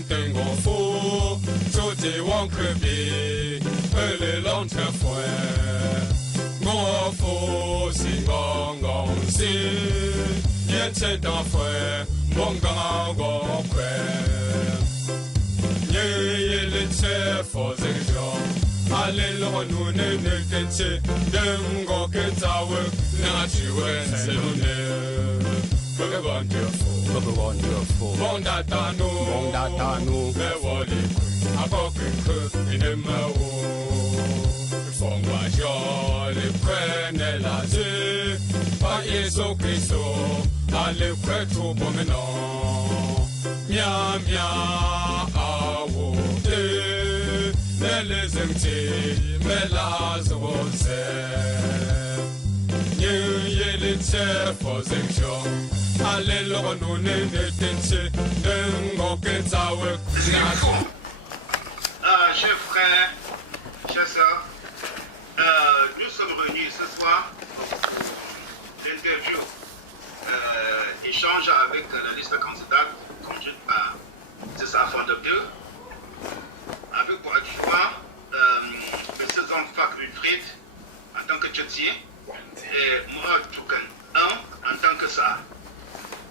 天等我父，出地往可比，二里浪车回。我父是我是，眼前大会，梦高我会。你一里车佛这个叫，阿里老努呢呢跟切，等我跟早问，那去问谁呢？wonderful, Mondatano, Mewali, Abokin, in a Mao, from my jolly Prenella, but yes, okay, so I live quite to Bomino. Mia, awo, Melizim tea, Melas was there. New Yearly chair for Zing. Alléluia, nous ne t'étions chers frères, chers sœurs, nous sommes réunis ce soir pour l'interview, échange avec la liste candidate conduite par César Fondeur, avec pour adjoint M. Zanfak Wilfried en tant que tchottier et Mourad Toukan 1 en tant que ça.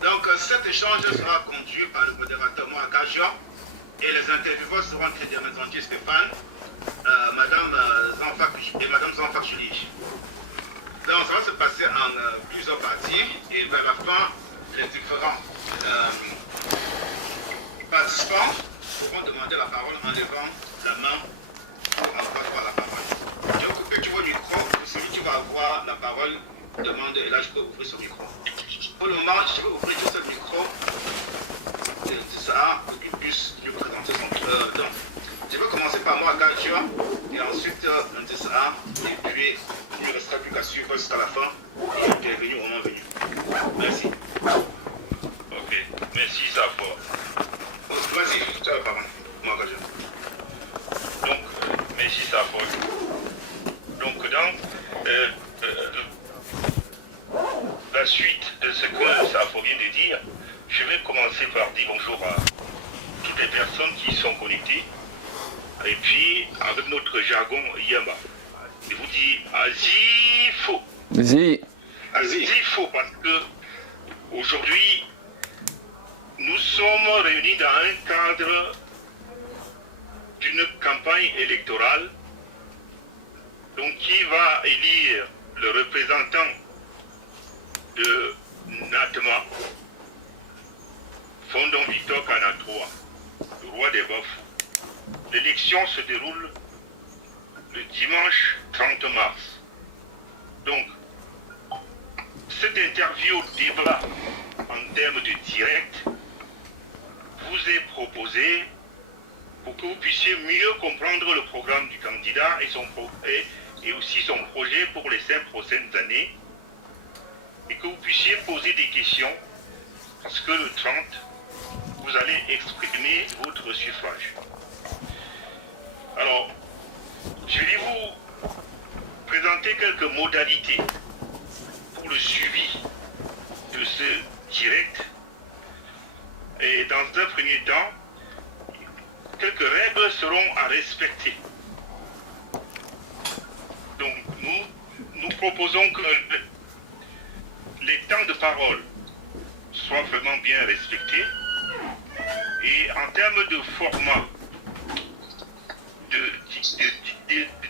Donc cet échange sera conduit par le modérateur Moa Gajian et les intervieweurs seront très bien entendu Stéphane, Madame Zanfak et Madame Zanfak Julie. Donc ça va se passer en plusieurs parties et vers la fin, les différents participants pourront demander la parole en levant la main pour avoir la parole. Je vais couper tout vos micros, celui qui va avoir la parole demande et là je peux ouvrir son micro. Pour le moment, je vais ouvrir tout ce micro. C'est ça, pour qu'il puisse nous présenter son donc, je vais commencer par moi, Gajian, et ensuite ça, et puis il ne restera plus qu'à suivre jusqu'à la fin et intervenir au moment venu. Merci. Ok, merci Zafo. Vas-y, tu as la parole, moi, Gajian. Donc, merci Zafo. Donc, la suite de ce que Zafo vient de dire, je vais commencer par dire bonjour à toutes les personnes qui sont connectées. Et puis, avec notre jargon Yamba, je vous dis Azifo. Azifo, parce que aujourd'hui, nous sommes réunis dans un cadre d'une campagne électorale donc, qui va élire le représentant de Natma, Fondon Victor Kanatroa, le roi des Bafous. L'élection se déroule le dimanche 30 mars. Donc, cette interview débat en termes de direct vous est proposée pour que vous puissiez mieux comprendre le programme du candidat et aussi son projet pour les 5 prochaines années et que vous puissiez poser des questions parce que le 30, vous allez exprimer votre suffrage. Alors, je vais vous présenter quelques modalités pour le suivi de ce direct. Et dans un premier temps, quelques règles seront à respecter. Donc, nous proposons que les temps de parole soient vraiment bien respectés. Et en termes de format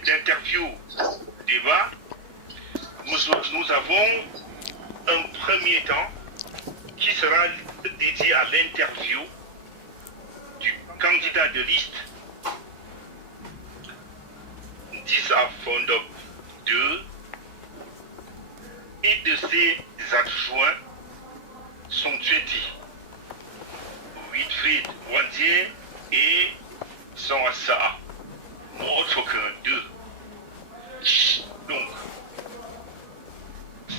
d'interview, débat, nous avons un premier temps qui sera dédié à l'interview du candidat de liste 10 à Fondop 2 et de ses adjoints sont Tcheti, Wilfried Wandier et son Assa, autre que 2. Donc,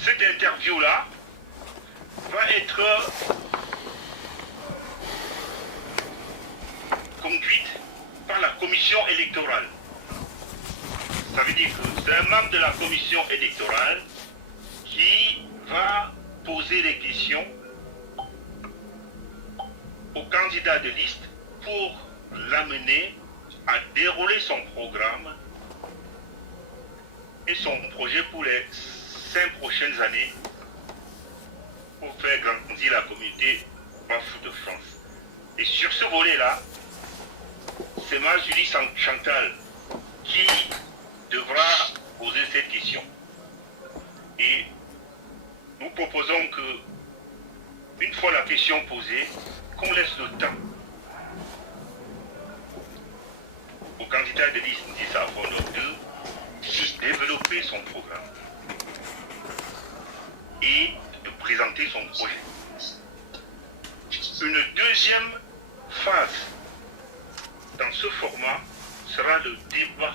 cette interview-là va être conduite par la commission électorale. Ça veut dire que c'est un membre de la commission électorale qui va poser les questions aux candidats de liste pour l'amener à dérouler son programme et son projet pour les 5 prochaines années pour faire grandir la communauté Bafou de France. Et sur ce volet-là, c'est ma Julie Chantal qui devra poser cette question. Et nous proposons que, une fois la question posée, qu'on laisse le temps au candidat de liste Ndissa Fondo de développer son programme et de présenter son projet. Une deuxième phase dans ce format sera le débat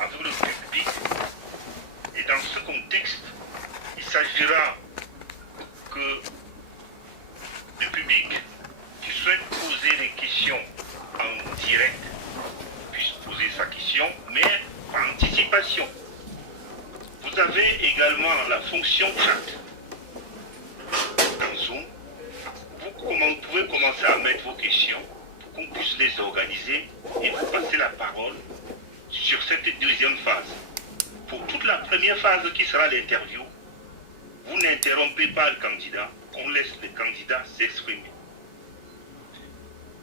avec le public. Et dans ce contexte, il s'agira que le public qui souhaite poser des questions en direct puisse poser sa question, mais par anticipation. Vous avez également la fonction chat dans Zoom. Vous pouvez commencer à mettre vos questions pour qu'on puisse les organiser et vous passer la parole sur cette deuxième phase. Pour toute la première phase qui sera l'interview, vous n'interrompez pas le candidat, on laisse le candidat s'exprimer.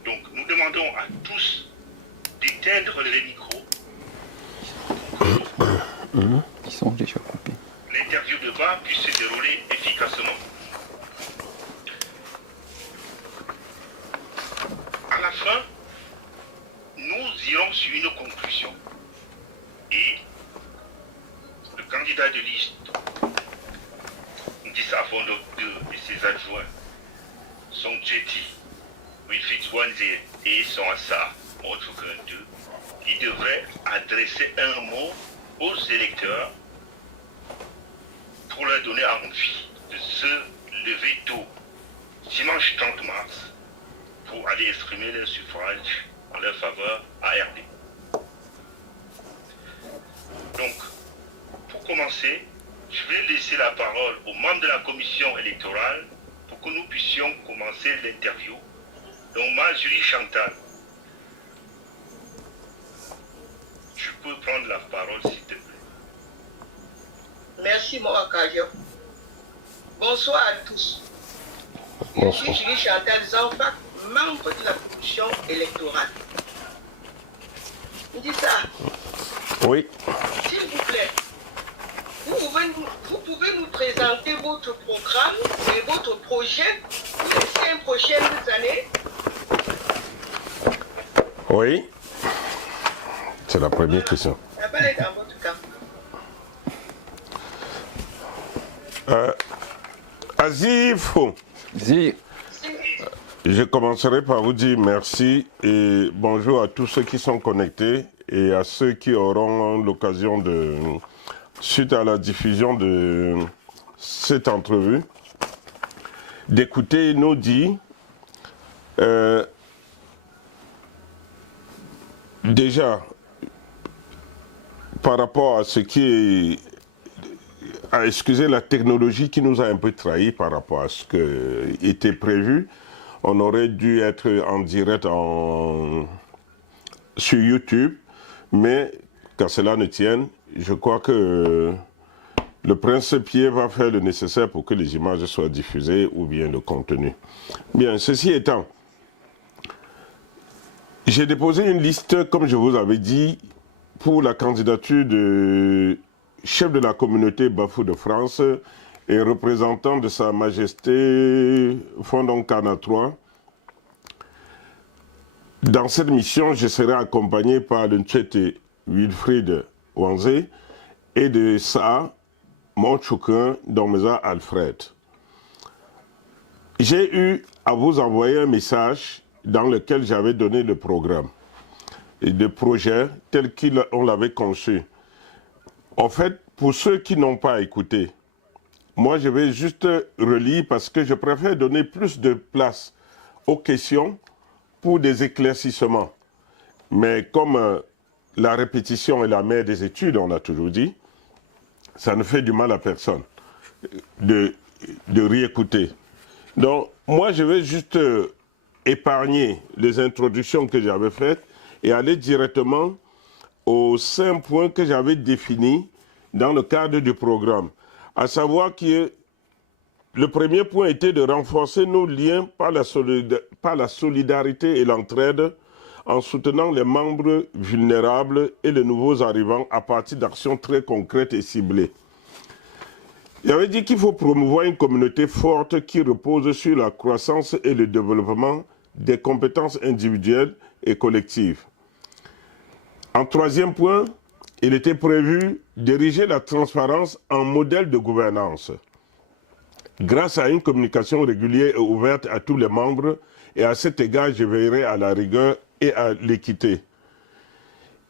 Donc nous demandons à tous d'éteindre les micros. Ils sont déjà coupés. L'interview de bas puisse se dérouler efficacement. À la fin, nous irons sur une conclusion. Et le candidat de liste, Ndissa Fondo 2 et ses adjoints, son Tchéti, Wilfried Zwanze et son Assa, autre que 2, qui devraient adresser un mot aux électeurs pour leur donner envie de se lever tôt, dimanche 30 mars, pour aller exprimer leur suffrage en leur faveur à RD. Donc, pour commencer, je vais laisser la parole aux membres de la commission électorale pour que nous puissions commencer l'interview. Donc, moi, Julie Chantal, tu peux prendre la parole, s'il te plaît. Merci, mon Akajo. Bonsoir à tous. Je suis Julie Chantal Zanfak, membre de la commission électorale. Ndissa. Oui. S'il vous plaît, vous pouvez nous présenter votre programme et votre projet pour les 5 prochaines années? Oui. C'est la première question. La balle est dans votre camp. Azif, je commencerai par vous dire merci et bonjour à tous ceux qui sont connectés et à ceux qui auront l'occasion de, suite à la diffusion de cette entrevue, d'écouter nos dits. Déjà, par rapport à ce qui est, excusez la technologie qui nous a un peu trahi par rapport à ce qui était prévu, on aurait dû être en direct sur YouTube, mais qu'à cela ne tienne, je crois que le prince Pierre va faire le nécessaire pour que les images soient diffusées ou bien le contenu. Bien, ceci étant, j'ai déposé une liste, comme je vous avais dit, pour la candidature de chef de la communauté Bafou de France et représentant de Sa Majesté Fondon Kana III. Dans cette mission, je serai accompagné par le Tchéti Wilfried Zwanze et de Sa Montchoukin Domeza Alfred. J'ai eu à vous envoyer un message dans lequel j'avais donné le programme et le projet tel qu'on l'avait conçu. En fait, pour ceux qui n'ont pas écouté, moi je vais juste relire parce que je préfère donner plus de place aux questions pour des éclaircissements. Mais comme la répétition est la mère des études, on a toujours dit, ça ne fait du mal à personne de réécouter. Donc, moi je vais juste épargner les introductions que j'avais faites et aller directement aux 5 points que j'avais définis dans le cadre du programme. À savoir que le premier point était de renforcer nos liens par la solidarité et l'entraide en soutenant les membres vulnérables et les nouveaux arrivants à partir d'actions très concrètes et ciblées. J'avais dit qu'il faut promouvoir une communauté forte qui repose sur la croissance et le développement des compétences individuelles et collectives. En troisième point, il était prévu d'ériger la transparence en modèle de gouvernance, grâce à une communication régulière et ouverte à tous les membres, et à cet égard, je veillerai à la rigueur et à l'équité.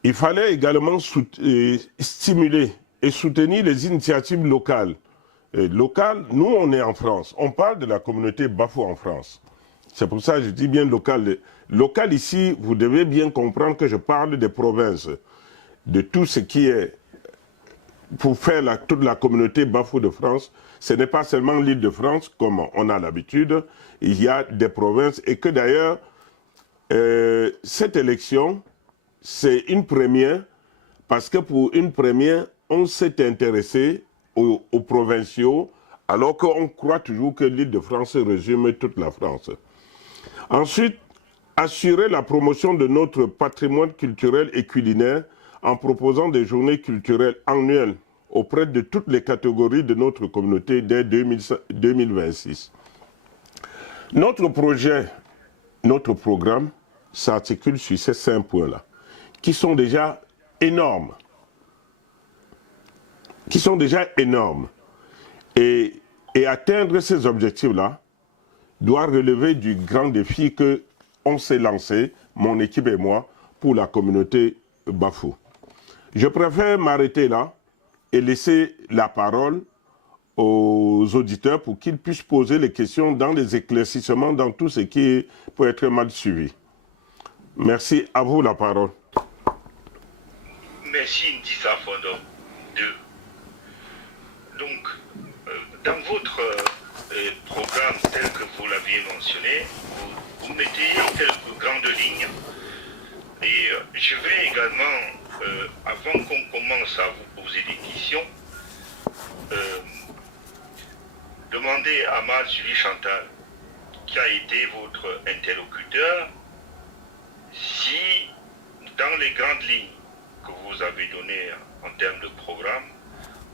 Il fallait également stimuler et soutenir les initiatives locales. Local, nous on est en France, on parle de la communauté Bafou en France. C'est pour ça que je dis bien local. Local ici, vous devez bien comprendre que je parle des provinces, de tout ce qui est pour faire toute la communauté Bafou de France. Ce n'est pas seulement l'île de France, comme on a l'habitude, il y a des provinces et que d'ailleurs, cette élection, c'est une première, parce que pour une première, on s'est intéressé aux provinciaux, alors qu'on croit toujours que l'île de France résume toute la France. Ensuite, assurer la promotion de notre patrimoine culturel et culinaire en proposant des journées culturelles annuelles auprès de toutes les catégories de notre communauté dès 2026. Notre projet, notre programme s'articule sur ces 5 points-là, qui sont déjà énormes. Et atteindre ces objectifs-là doit relever du grand défi qu'on s'est lancé, mon équipe et moi, pour la communauté Bafou. Je préfère m'arrêter là et laisser la parole aux auditeurs pour qu'ils puissent poser les questions dans les éclaircissements, dans tout ce qui peut être mal suivi. Merci, à vous la parole. Merci Ndissa Fondo 2. Donc, dans votre programme tel que vous l'aviez mentionné, vous mettez quelques grandes lignes. Et je vais également, avant qu'on commence à vous poser des questions, demander à Mme Julie Chantal, qui a été votre interlocuteur, si dans les grandes lignes que vous avez données en termes de programme,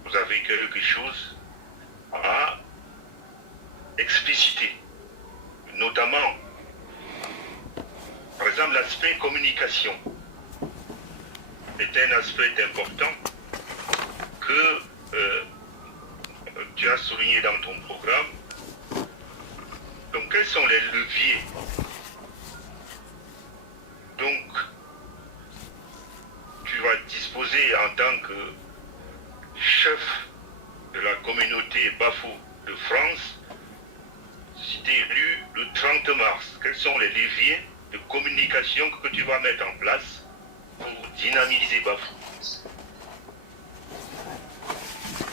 vous avez quelque chose à expliciter, notamment, par exemple, l'aspect communication est un aspect important que tu as souligné dans ton programme. Donc, quels sont les leviers? Donc, tu vas disposer en tant que chef de la communauté Bafou de France, si tu es élu le 30 mars. Quels sont les leviers de communication que tu vas mettre en place pour dynamiser Bafou?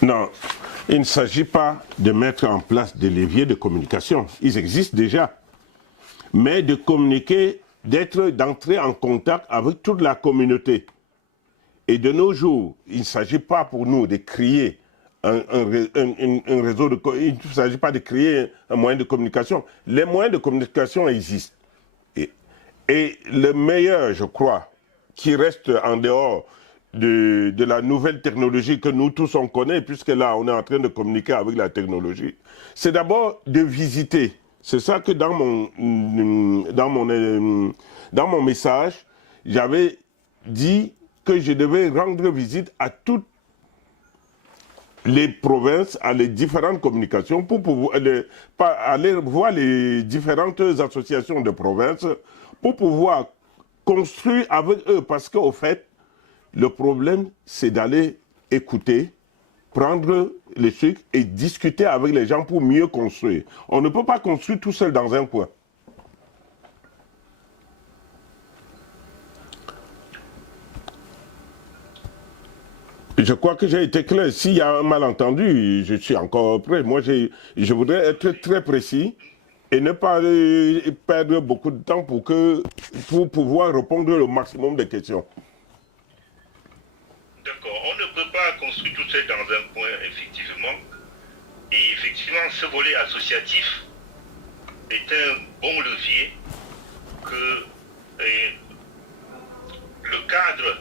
Non, il ne s'agit pas de mettre en place des leviers de communication. Ils existent déjà. Mais de communiquer, d'entrer en contact avec toute la communauté. Et de nos jours, il ne s'agit pas pour nous de créer un réseau de... Il ne s'agit pas de créer un moyen de communication. Les moyens de communication existent. Et le meilleur, je crois, qui reste en dehors de la nouvelle technologie que nous tous on connaît, puisque là, on est en train de communiquer avec la technologie, c'est d'abord de visiter. C'est ça que dans mon message, j'avais dit que je devais rendre visite à toutes les provinces, à les différentes communications, pour pouvoir aller voir les différentes associations de provinces, pour pouvoir construire avec eux. Parce qu'au fait, le problème, c'est d'aller écouter, prendre les trucs et discuter avec les gens pour mieux construire. On ne peut pas construire tout seul dans un coin. Je crois que j'ai été clair. S'il y a un malentendu, je suis encore prêt. Moi, je voudrais être très précis et ne pas perdre beaucoup de temps pour pouvoir répondre au maximum de questions. D'accord, on ne peut pas construire tout ça dans un coin, effectivement. Et effectivement, ce volet associatif est un bon levier que le cadre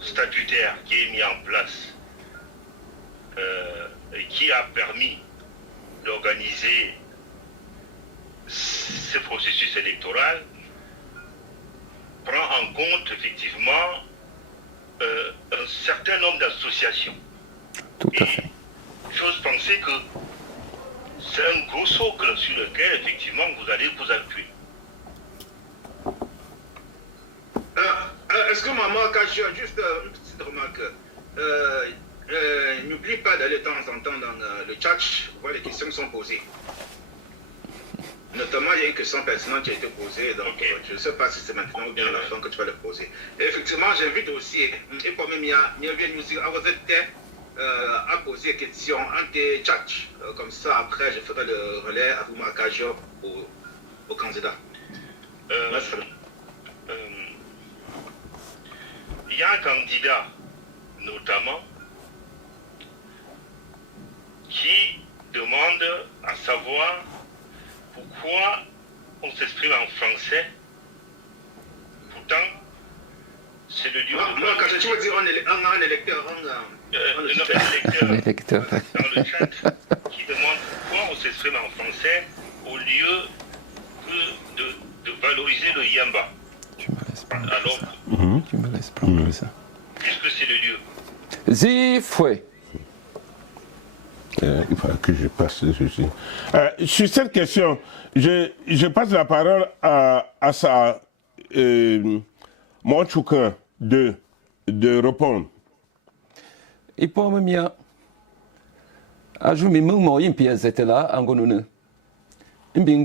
statutaire qui est mis en place et qui a permis d'organiser ce processus électoral prend en compte effectivement un certain nombre d'associations. Tout à fait. J'ose penser que c'est un gros socle sur lequel effectivement vous allez vous appuyer. Est-ce que maman, quand je juste une petite remarque, n'oublie pas d'aller de temps en temps dans le chat, voir les questions qui sont posées. Notamment, il y a une question personnelle qui a été posée, donc je ne sais pas si c'est maintenant ou bien à la fin que tu vas le poser. Et effectivement, j'invite aussi, et pour même, il y a bien aussi à poser des questions en tes chats. Comme ça, après, je ferai le relais à vous, Makajo, au candidat. Il y a un candidat, notamment, qui demande à savoir pourquoi on s'exprime en français. Pourtant, c'est le lieu de... Moi, quand tu veux dire un électeur, un électeur dans le chat qui demande pourquoi on s'exprime en français au lieu de valoriser le yamba. Tu me laisses prendre Alors, ça. Tu me laisses prendre ça. Puisque c'est le lieu. Zifoué. Il faudra que je passe ceci. Sur cette question, je passe la parole à sa Montchoukin de répondre. Et pour moi, je me suis dit que c'était là, en Gonone. Je me suis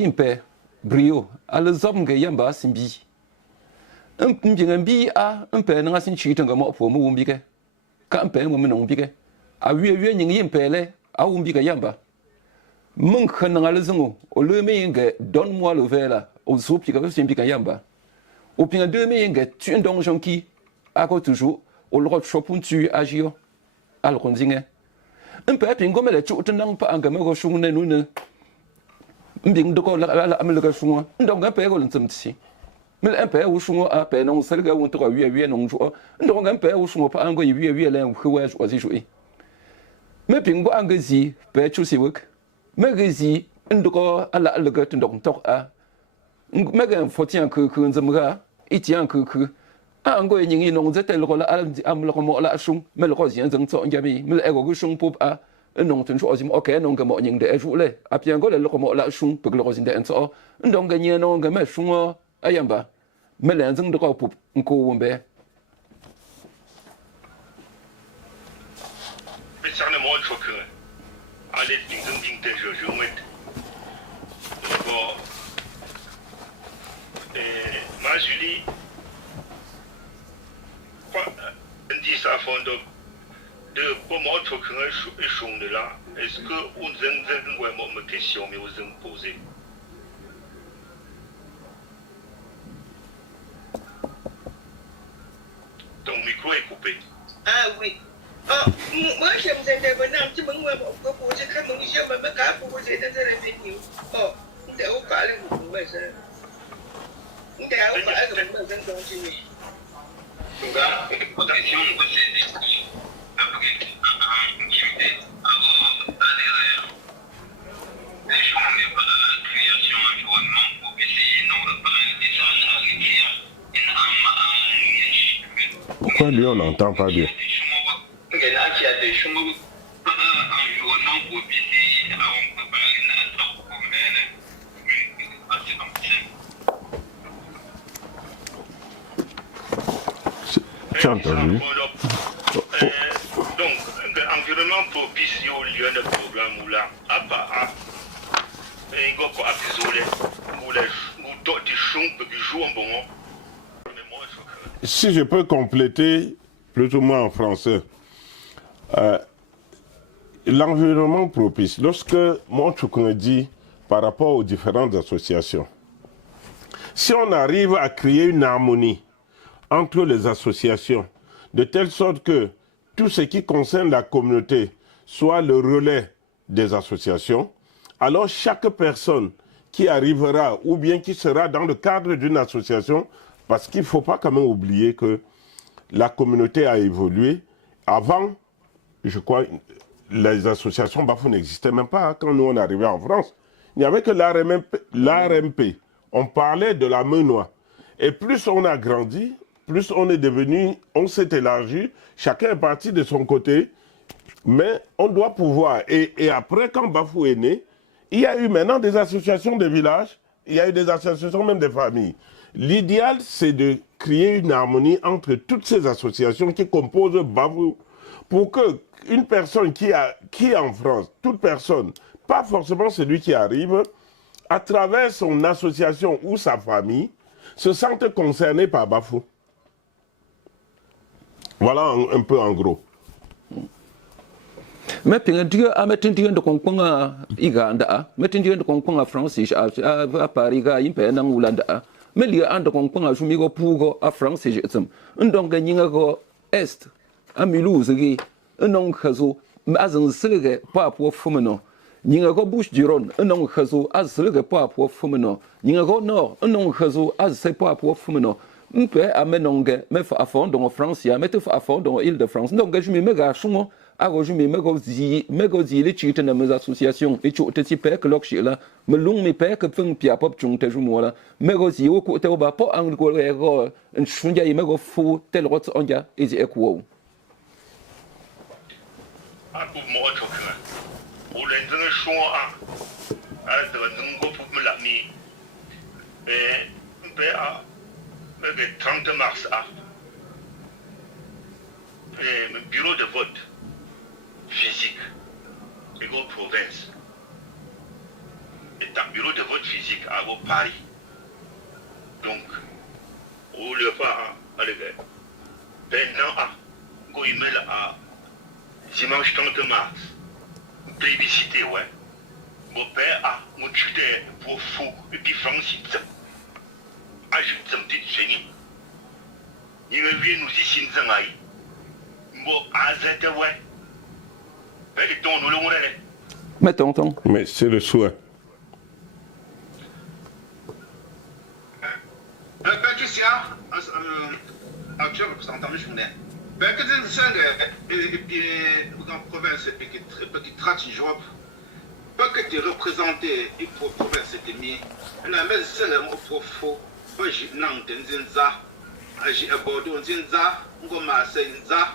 dit que brio, à la zone que yamba simbi. Un bi a un peu n'a sin chita ngamo pour mo umbike. Ka un peu mo non bike. A wi nying pele a umbika yamba. Mun kan na la zango o le me nge don moi le vela o soupi ka simbika yamba. Au pin de me nge tu ndong jonki a ko toujours o le chopun tu agio al ronzinge. Un peu pingo me le tu tenang pa angame ko shung ne nu mbing doko la amelga shunga ndonga pe ko ntsimtsi mil empe u shunga a pe non selga un to wi non jo ndonga empe u shunga pa ango wi len khwe jo zi jo me pingbo angazi pe chu si wuk me gazi ndoko ala alga tndok tok a me ga fotian ku nzamga itian ku ango yin non zete lo la am lo mo la shung me lo ko zian zeng to ngami mil ego gu shung pup a non tun cho ozim okay non ga mo ning de ju le a pian go le lo mo la shung pe lo zin de en so ndong ga nyen non ga me shung ayamba me le zeng de ko pup nko wombe Mais ça ne montre que allez ding de je met d'abord ma Julie quoi dit ça fond de comment tu que échoué de là est-ce que on zeng ouais mon question mais vous en poser ton micro est coupé. Ah oui. Moi j'aime intervenir un petit peu moi pour poser comme on dit j'aime me faire poser dans la revenu. Oh, on est au parler vous ouais ça. On est au parler comme ça dans continuer. Donc, protection, Pourquoi lui on n'entend pas bien? Tu as entendu? Donc, environnement propice au lieu de programme ou là, à part il y a quoi à isoler ou les d'autres choses qui jouent un bon. Si je peux compléter plus ou moins en français. l'environnement propice. Lorsque mon Tchoukoun dit par rapport aux différentes associations, si on arrive à créer une harmonie entre les associations, de telle sorte que tout ce qui concerne la communauté soit le relais des associations, alors chaque personne qui arrivera ou bien qui sera dans le cadre d'une association, parce qu'il ne faut pas quand même oublier que la communauté a évolué. Avant, je crois, les associations Bafou n'existaient même pas quand nous on arrivait en France. Il n'y avait que l'ARMP. On parlait de la Menois. Et plus on a grandi, plus on est devenu, on s'est élargi, chacun est parti de son côté, mais on doit pouvoir. Et après, quand Bafou est né, il y a eu maintenant des associations de villages, il y a eu des associations même de familles. L'idéal, c'est de créer une harmonie entre toutes ces associations qui composent Bafou, pour que une personne qui est en France, toute personne, pas forcément celui qui arrive, à travers son association ou sa famille, se sente concerné par Bafou. Voilà un peu en gros. Mais puis Dieu a mis un de conquanga Iganda, met un de conquanga Francis à Paris, impé en Hollande. Mais il y a un de conquanga Jumigo Pugo à Francis, un don gagninago Est, à Mulhouse, un nom caso, mais un silge, pas pour Fumeno. Ningago Bush Giron, un nom caso, as silge, pas pour Fumeno. Ningago Nord, un nom caso, as c'est pas pour Fumeno. Un peu à Menongue, mais à fond dans France, il y a mettre à fond dans l'île de France. Donc, je me mets à Choumo. Alors, je me dis les chiites dans mes associations, et tu te dis pas que l'oxy là, me l'on me paie que fun pia pop chung te joue là, mais aussi au côté au bas, pas un gros, un chounia, il me go fou, tel rot on ya, et c'est quoi. Ah, pour moi, tu vois, pour les gens, de l'un pour me la mis, et le 30 mars, le bureau de vote physique, et go province, et un bureau de vote physique à Paris. Donc, au lieu pas, allez, maintenant, go email à dimanche 30 mars, plébiscité, ouais. Mon père a mon tuteur pour fou, et puis Francis, ajoute un petit génie. Il me vient nous ici, Nzangaï. Bon, azette, ouais. Et ton, nous l'avons relais. Mais tonton. Mais c'est le souhait. Patricia, actuel représentant de journée. Ben, que des gens et puis, dans la province, qui traite Europe, pas que tu représenté et pour la province, c'était mis. On a mis ça, le mot pour faux. Pas j'ai non, Zinza, j'ai abordé Zinza, on m'a Marseille Zinza,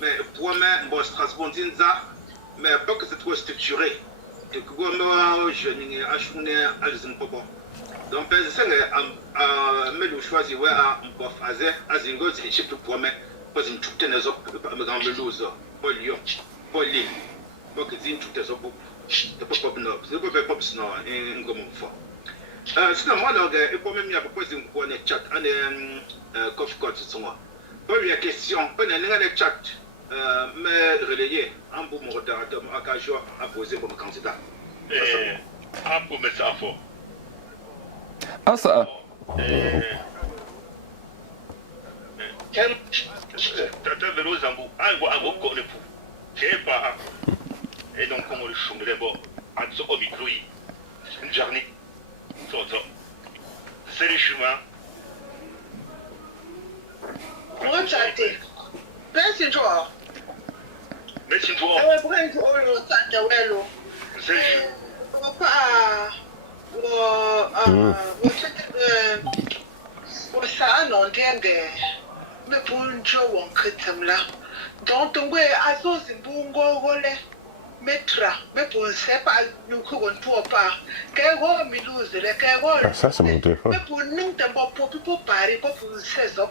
mais pour moi, Strasbourg Zinza, mais pas que c'est trop structuré. Tu vois, moi, je n'ai pas acheté à l'Zinpopo. Donc, c'est ça, mais le choix, c'est ouais, à Fazer, à Zingo, c'est chip pour moi. Pas une toute une autre, mais dans le Louse, pas Lyon, pas Lille, pas que c'est une toute une autre. C'est pas pop non, c'est pas pop non, un gros fort. Sinon, moi, et pour même, il y a proposé un chat, un coffee code sur moi. Pas une question, pas un chat, mais relayé, un bon modérateur, à Kajo, à poser comme candidat. Ah, pour mettre ça fort. Ah, ça. Tata Vélo Zambou, un gros corps de fou. C'est pas. Et donc, comme on le chante d'abord, en dessous au micro, une journée. C'est le chemin. Moi, chaté. Merci, toi. Merci, toi. Ah ouais, pourquoi tu as le temps de l'eau? C'est le chemin. Papa, ça, non, mais pour un jour, on crée là. Donc, on va à ce bongo, Metra, mais pour c'est pas nous qu'on tourne pas. Qu'est-ce qu'on Mulhouse, le Ça, c'est mon téléphone. mais pour nous, t'as pas pour Paris, pas pour 16 ans.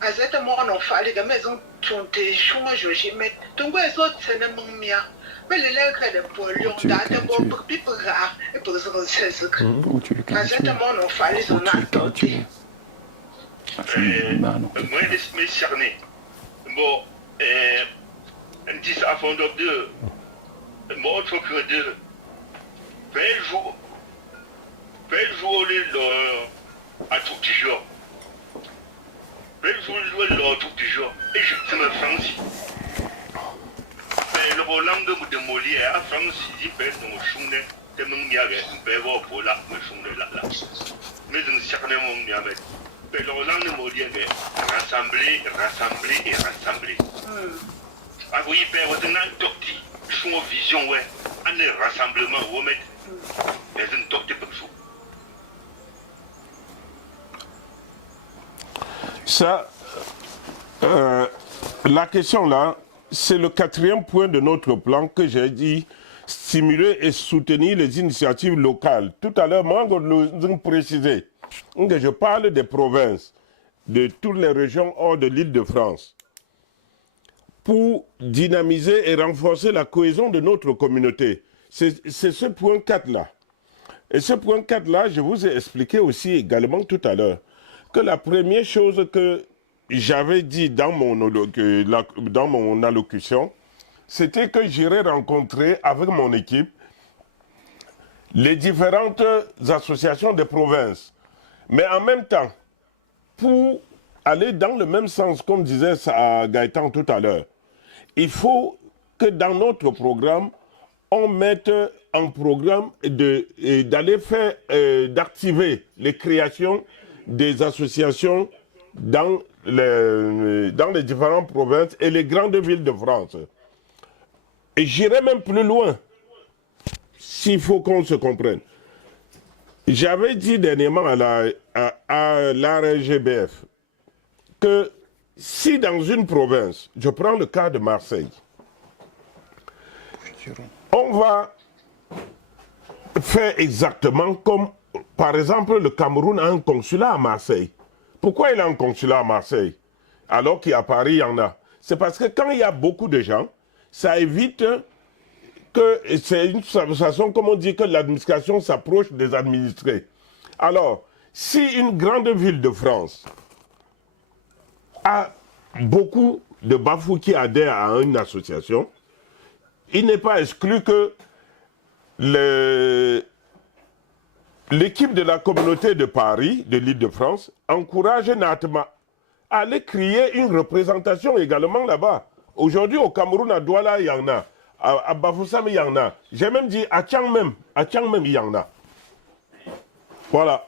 À cette moment, on fallait que maison sont des chômages, je mets. Donc, les autres, c'est un bon mien. Mais les lèvres de pollution, t'as bon pour piper rare et pour se resserrer. À cette moment, on fallait son acte. Moi, je suis cerné. Bon, un 10 à fond de moi autre que de bel jour à tout petit jour bel jour tout petit jour et je me France le Roland de Molière à France dit ben non chouné de mon miabe ben va pour là me chouné là mais un certain moment miabe ben le Roland de Molière rassembler ah oui ben on a un docti son vision ouais un rassemblement remettre mais un docti pour vous. Ça, la question là, c'est le 4e point de notre plan que j'ai dit, stimuler et soutenir les initiatives locales. Tout à l'heure, moi, je précisé que je parle des provinces, de toutes les régions hors de l'Île-de-France, pour dynamiser et renforcer la cohésion de notre communauté. C'est ce point 4 là. Et ce point 4 là, je vous ai expliqué aussi également tout à l'heure, que la première chose que j'avais dit dans mon allocution, c'était que j'irais rencontrer avec mon équipe les différentes associations de provinces. Mais en même temps, pour aller dans le même sens, comme disait Gaëtan tout à l'heure, il faut que dans notre programme, on mette en programme d'aller faire, d'activer les créations des associations dans les différentes provinces et les grandes villes de France. Et j'irai même plus loin, s'il faut qu'on se comprenne. J'avais dit dernièrement à l'ARGBF que si dans une province, je prends le cas de Marseille, on va faire exactement comme, par exemple, le Cameroun a un consulat à Marseille. Pourquoi il a un consulat à Marseille alors qu'à Paris, il y en a? C'est parce que quand il y a beaucoup de gens, ça évite que c'est une façon, comme on dit, que l'administration s'approche des administrés. Alors, si une grande ville de France a beaucoup de bafous qui adhèrent à une association, il n'est pas exclu que l'équipe de la communauté de Paris, de l'Île-de-France, encourage Natma à aller créer une représentation également là-bas. Aujourd'hui, au Cameroun, à Douala, il y en a. À Bafoussam, il y en a. J'ai même dit à Tchang même, il y en a. Voilà.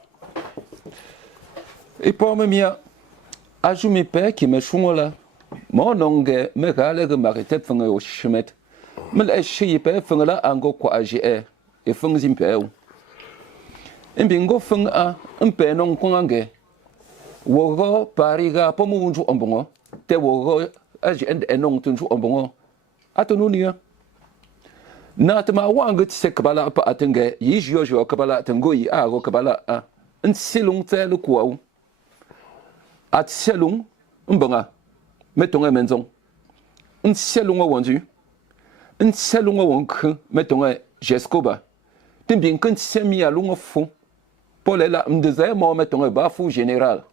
Et pour moi, ajumi pe qui me chungola. Mon nom est Megale de Marité Fung au Chemet. Mais les chipe fungala ango kwa AGE et fung zimpeo. En bingo fung a un pe non kongange. Wogo pariga pomu unju ombongo. Te wogo AGE en non tunju ombongo. Atonunia. Natma wang se kabala pa atenge yijio kabala tengo yi ago kabala a. Un silung te le kwau. At selung mbanga. Mettons un maison. Un selung wanju. Un selung wank, mettons un jescoba. T'es bien qu'un semi à long fond. Pour les là, m'désire, mettons un bafou général.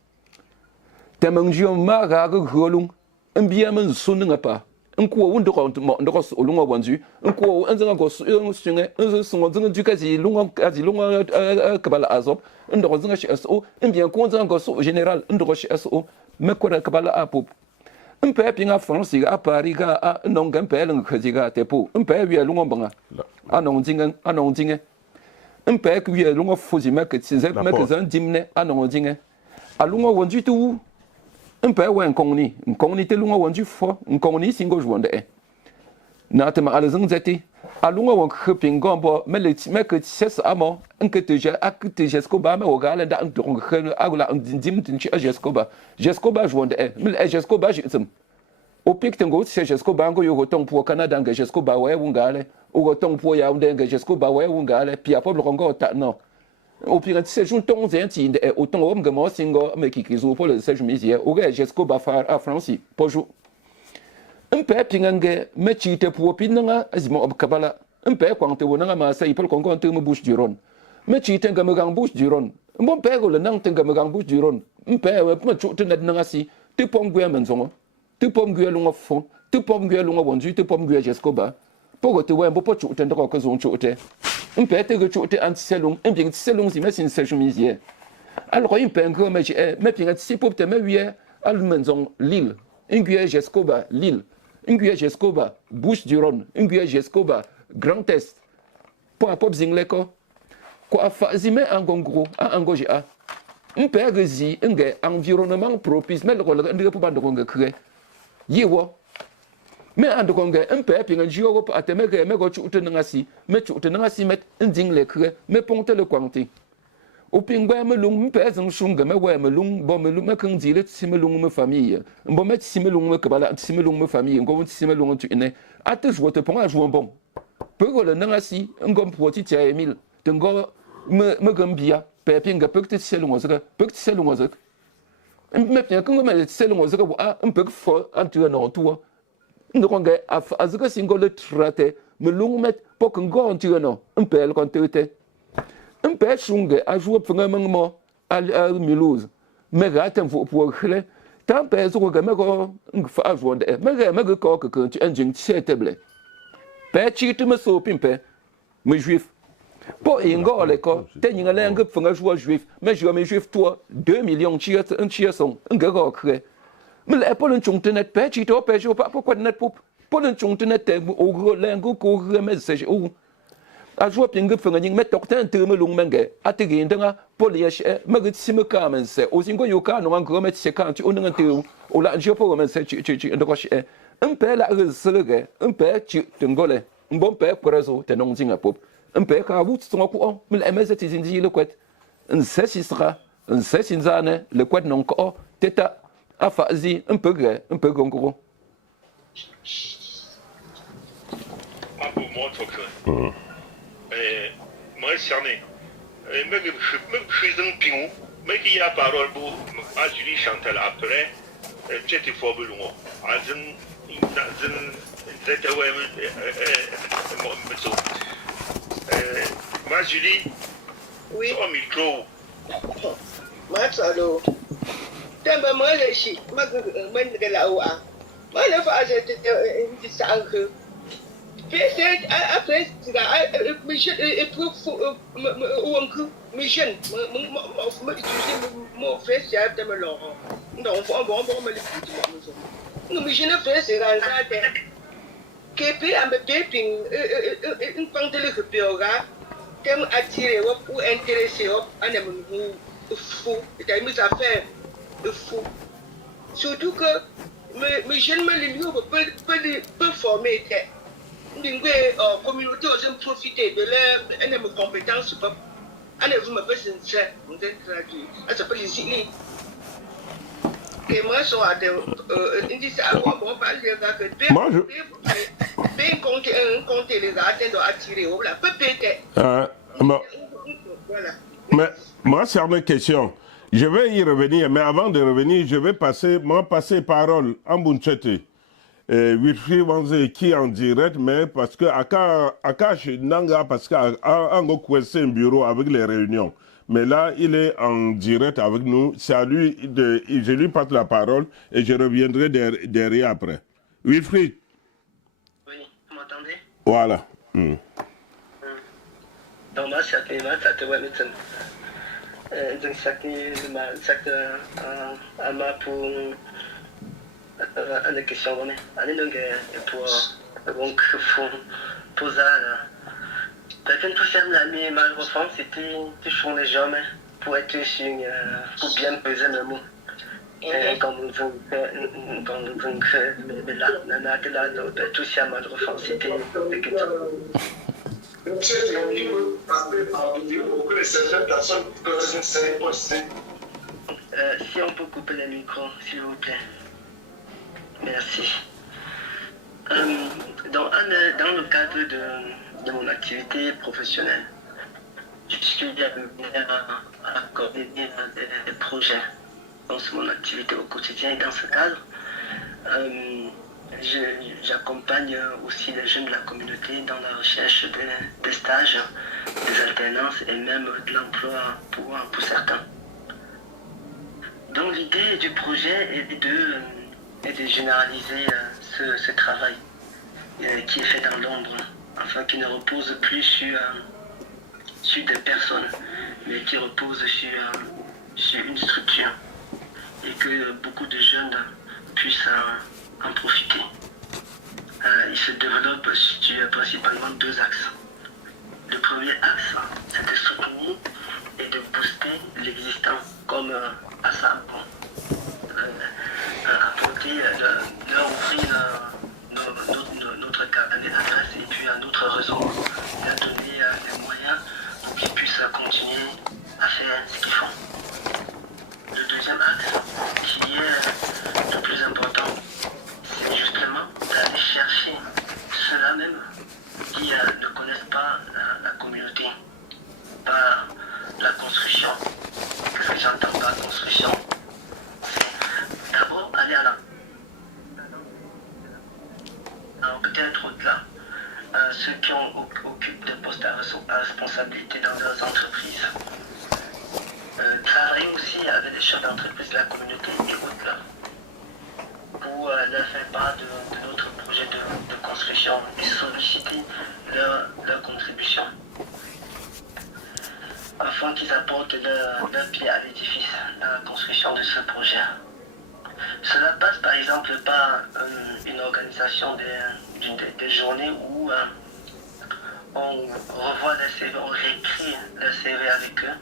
T'es mangé un maga grolung. Un bien men sonne pas. Un coup on de rosse au long wanju. Un coup un zang gos un sunge. Un son du quasi long kabala azop. Un de rosin SO. Un bien qu'on zang gos général. Un de roche SO. Me quoi kabala apop. Un peu pinga France à Paris à non gampel un crediga tepo. Un peu bien long banga. Non dingen. Un peu que bien long fousi mec c'est un dimne non dingen. À long wanju tout. Un peu un coni te long wanju fo. Un coni single joinde. Natema alazang zeti. À long wan pinga bo mais le mec c'est amo. Un que te jescoba mais au gala da un donc agula un dim tinchi jescoba. Jescoba joinde. Mais jescoba j'sum. Au pic tengo c'est jescoba ngo yo tong pour Canada nga jescoba ouais wungale. Ou tong pour ya nga jescoba ouais wungale. Puis a pas le rongo ta non. Au pire c'est jour tong zenti et autant homme que moi singo mais qui kizo pour le sèche misier. Ou jescoba far à France pour jou. Un peu pingange me chite pour pinanga azimo kabala. Un peu quand te wona ma sai pour kongo te mo bouche du Rhône. Me chite nga me gang bouche du Rhône. Mon père le nang te nga me gang bouche du Rhône. Un peu me chute net nanga si te pom gwe menzongo. Tu peux me gueuler au fond, te pom gwe lunga bonju te pom gwe jeskoba pogo te wembo po chute ndoko ko zon chute mpe te go chute anti selung mbing selung si mesin se chumisie alors il pe ngo me me pinga si pop te me wie al menzon Lille ngwe jeskoba Lille ngwe jeskoba Bouches du Rhône ngwe jeskoba Grand Est po pop zingleko ko afa zime angongro angoji a mpe gezi nge environnement propice me lo ndike po bando ngo kre yiwo me ando konge mpe pinga jiyo ko atemeke me go chute ngasi me chute ngasi met nding le kre me ponte le kwanti o pingba me lung mpe zeng shunga me wa me lung bo me lung me kan dile ti me lung me famille mbo me ti me lung me kabala ti me lung me famille ngo ti me lung tu ine ate je te ponga jouer bon pego le ngasi ngom poti ti Emile tengo me gambia pe pinga pe ti selung ozaka pe ti selung ozaka me pinga ngo me ti selung ozaka a mpe fo antu na onto ngonge azaka single trate me lung met pok ngo antu no mpe le kontete mpe shunge a jouer pfunga mangmo al Mulhouse me ga tem fu pour khre tam pe zo ga me go ngfa avonde me ga ko que tu engine table pe chi tu me so pimpe me juif po ingo le ko te ninga le ngf pfunga jouer juif me jouer me juif toi 2 millions chi un chi son nga go khre me le po le chung tenet pe chi to pe jo pa pourquoi net po le chung tenet te o gro le ngo ko me se o a jouer pingue fenga ning met tokten te me lung menge atigi ndanga polish me git sim ka men se o singo yoka no ngro met se kan ti onanga te o la je po men se chi ndoko shi mpe la reselege mpe chi tengole mbom pe prezo te non zinga pop mpe ka wut so ko on me le mz ti zindi le kwet nse sisra nse sinzane le kwet non ko teta afazi mpe gre mpe gongoro un peu moins de moi cerné mais je suis un pion mais qui a parole pour à Julie Chantal après j'étais fort belong azin zeta ouais moi Julie Oui. au micro Matsalo. Tamba mo le shi man ga lawa. Ma le fa je te sank. Fait après mission et pour mission me utiliser mon frère c'est de me l'or. Donc bon me le petit nous mission frère c'est dans ça que puis à me péping une pantele que pioga tem attirer ou intéresser à ne fou et à mes affaires de fou surtout que mes jeunes me peut former une communauté aussi profiter de leurs compétences vous me faites sincère vous êtes traduit ça s'appelle ici et moi je moi je compter les attentes attirer voilà peut-être voilà mais moi c'est une question je vais y revenir mais avant de revenir je vais passer parole en Bunchete Wilfried Wanze qui en direct mais parce que Akash Nanga parce qu'à un bureau avec les réunions mais là il est en direct avec nous c'est à lui je lui passe la parole et je reviendrai derrière après Wilfried. Oui, vous m'entendez? Voilà. Donc moi ça te ouais mais donc ça ma pour une question on est allez donc pour donc pour ça quelqu'un tout ferme la mais malheureusement c'était toujours les gens pour être pour bien peser le mot quand nous mais là tout ça malheureusement c'était si on peut couper le micro, s'il vous plaît. Merci. Dans le cadre de mon activité professionnelle, je suis amené à coordonner des projets dans mon activité au quotidien. Et dans ce cadre, j'accompagne aussi les jeunes de la communauté dans la recherche des stages, des alternances et même de l'emploi pour certains. Donc l'idée du projet est de généraliser ce travail qui est fait dans l'ombre, enfin qui ne repose plus sur des personnes, mais qui repose sur une structure, et que beaucoup de jeunes puissent en profiter. Il se développe sur principalement 2 axes. Le premier axe, c'est de soutenir et de booster l'existant, comme à ça, apporter, leur offrir notre carnet d'adresse et puis notre réseau, leur donner les moyens pour qu'ils puissent continuer à faire ce qu'ils font. Le deuxième axe, qui est le plus important, c'est justement d'aller chercher ceux-là même qui ne connaissent pas la communauté, pas la construction. Qu'est-ce que j'entends par construction? C'est d'abord aller à la... Alors peut-être au-delà, ceux qui occupent des postes à responsabilité dans leurs entreprises, travailler aussi avec les chefs d'entreprise de la communauté et au-delà, pour leur faire part de notre projet de construction et solliciter leur contribution, afin qu'ils apportent leur pied à l'édifice dans la construction de ce projet. Cela passe par exemple par une organisation des journées où on revoit les CV, on réécrit les CV avec eux,